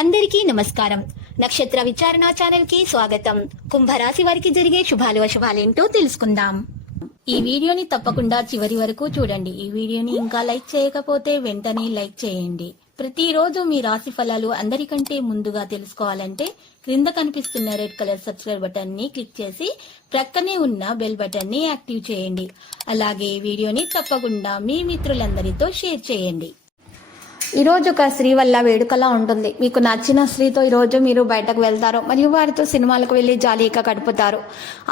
అందరికీ నమస్కారం. నక్షత్ర విచారణ ఛానల్ కి స్వాగతం. కుంభరాశి వారికి జరిగే శుభాలు అశుభాలేంటో తెలుసుకుందాం. ఈ వీడియోని తప్పకుండా చివరి వరకు చూడండి. ఈ వీడియోని ఇంకా లైక్ చేయకపోతే వెంటనే లైక్ చేయండి. ప్రతిరోజు మీ రాశి ఫలాలు అందరికంటే ముందుగా తెలుసుకోవాలంటే క్రింద కనిపిస్తున్న రెడ్ కలర్ సబ్స్క్రైబ్ బటన్ ని క్లిక్ చేసి ప్రక్కనే ఉన్న బెల్ బటన్ ని యాక్టివ్ చేయండి. అలాగే ఈ వీడియోని తప్పకుండా మీ మిత్రులందరితో షేర్ చేయండి. ఈరోజు ఒక స్త్రీ వల్ల వేడుకలా ఉంటుంది. మీకు నచ్చిన స్త్రీతో ఈరోజు మీరు బయటకు వెళ్తారు మరియు వారితో సినిమాలకు వెళ్ళి జాలీగా గడుపుతారు.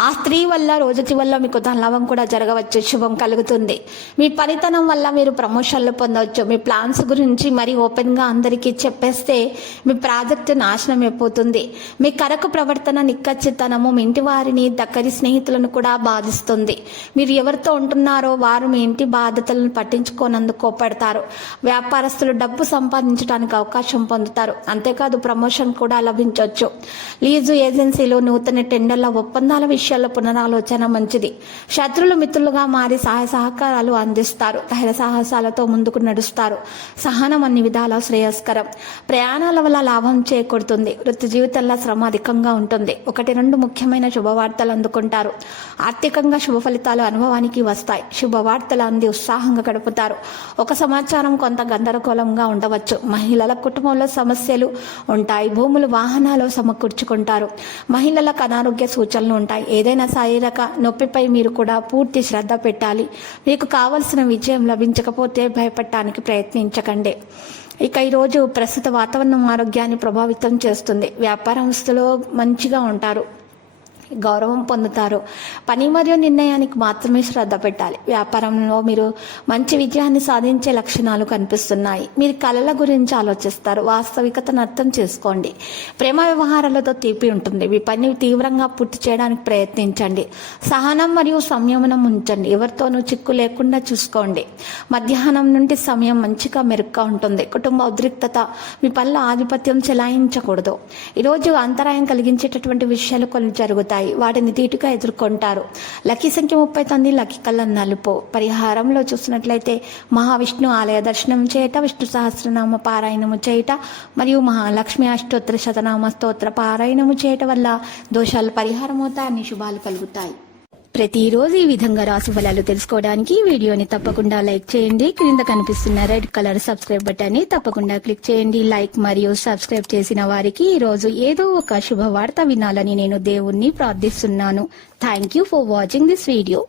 ఆ స్త్రీ వల్ల రోజు వల్ల మీకు ధనలాభం కూడా జరగవచ్చు, శుభం కలుగుతుంది. మీ పనితనం వల్ల మీరు ప్రమోషన్లు పొందవచ్చు. మీ ప్లాన్స్ గురించి మరి ఓపెన్గా అందరికీ చెప్పేస్తే మీ ప్రాజెక్టు నాశనం అయిపోతుంది. మీ కరకు ప్రవర్తన, నిక్కచ్చితనము మీ ఇంటి వారిని, దగ్గరి స్నేహితులను కూడా బాధిస్తుంది. మీరు ఎవరితో ఉంటున్నారో వారు మీ ఇంటి బాధ్యతలను పట్టించుకోనందుకు కోపడతారు. వ్యాపారస్తులు డబ్బు సంపాదించడానికి అవకాశం పొందుతారు. అంతేకాదు ప్రమోషన్ కూడా లభించవచ్చు. లీజు ఏజెన్సీలు, నూతన టెండర్ల ఒప్పందాల విషయాల్లో పునరాలోచన మంచిది. శత్రులు మిత్రులుగా మారి సహాయ సహకారాలు అందిస్తారు. ధైర్య సాహసాలతో ముందుకు నడుస్తారు. సహనం అన్ని విధాల శ్రేయస్కరం. ప్రయాణాల వల్ల లాభం చేకూరుతుంది. వృత్తి జీవితంలో శ్రమ అధికంగా ఉంటుంది. 1-2 ముఖ్యమైన శుభవార్తలు అందుకుంటారు. ఆర్థికంగా శుభ ఫలితాలు అనుభవానికి వస్తాయి. శుభవార్తలు అంది ఉత్సాహంగా గడుపుతారు. ఒక సమాచారం కొంత గందరగోళంగా ఉండవచ్చు. మహిళల కుటుంబంలో సమస్యలు ఉంటాయి. భూములు, వాహనాలు సమకూర్చుకుంటారు. మహిళలకు అనారోగ్య సూచనలు ఉంటాయి. ఏదైనా శారీరక నొప్పిపై మీరు కూడా పూర్తి శ్రద్ధ పెట్టాలి. మీకు కావలసిన విజయం లభించకపోతే భయపడటానికి ప్రయత్నించకండి. ఇక ఈరోజు ప్రస్తుత వాతావరణం ఆరోగ్యాన్ని ప్రభావితం చేస్తుంది. వ్యాపారస్తులు మంచిగా ఉంటారు, గౌరవం పొందుతారు. పని మరియు నిర్ణయానికి మాత్రమే శ్రద్ధ పెట్టాలి. వ్యాపారంలో మీరు మంచి విజయాన్ని సాధించే లక్షణాలు కనిపిస్తున్నాయి. మీరు కళల గురించి ఆలోచిస్తారు. వాస్తవికతను అర్థం చేసుకోండి. ప్రేమ వ్యవహారాలతో తీపి ఉంటుంది. మీ పని తీవ్రంగా పూర్తి చేయడానికి ప్రయత్నించండి. సహనం మరియు సంయమనం ఉంచండి. ఎవరితోనూ చిక్కు లేకుండా చూసుకోండి. మధ్యాహ్నం నుండి సమయం మంచిగా మెరుగ్గా ఉంటుంది. కుటుంబ ఉద్రిక్తత మీ పనుల ఆధిపత్యం చెలాయించకూడదు. ఈరోజు అంతరాయం కలిగించేటటువంటి విషయాలు కొన్ని జరుగుతాయి. వాటిని తీటుగా ఎదుర్కొంటారు. లక్కీ సంఖ్య 39, లక్కీ కలర్ నలుపు. పరిహారంలో చూసినట్లయితే మహావిష్ణు ఆలయ దర్శనం చేయట, విష్ణు సహస్రనామ పారాయణము చేయట మరియు మహాలక్ష్మి అష్టోత్తర శతనామ స్తోత్ర పారాయణము చేయటం వల్ల దోషాలు పరిహారం అవుతాయి, అన్ని శుభాలు కలుగుతాయి. ప్రతిరోజు ఈ విధంగా రాశి ఫలాలు తెలుసుకోవడానికి వీడియోని తప్పకుండా లైక్ చేయండి. క్రింద కనిపిస్తున్న రెడ్ కలర్ సబ్స్క్రైబ్ బటన్ ని తప్పకుండా క్లిక్ చేయండి. లైక్ మరియు సబ్స్క్రైబ్ చేసిన వారికి ఈ రోజు ఏదో ఒక శుభవార్త వినాలని నేను దేవుణ్ణి ప్రార్థిస్తున్నాను. Thank you for watching this video.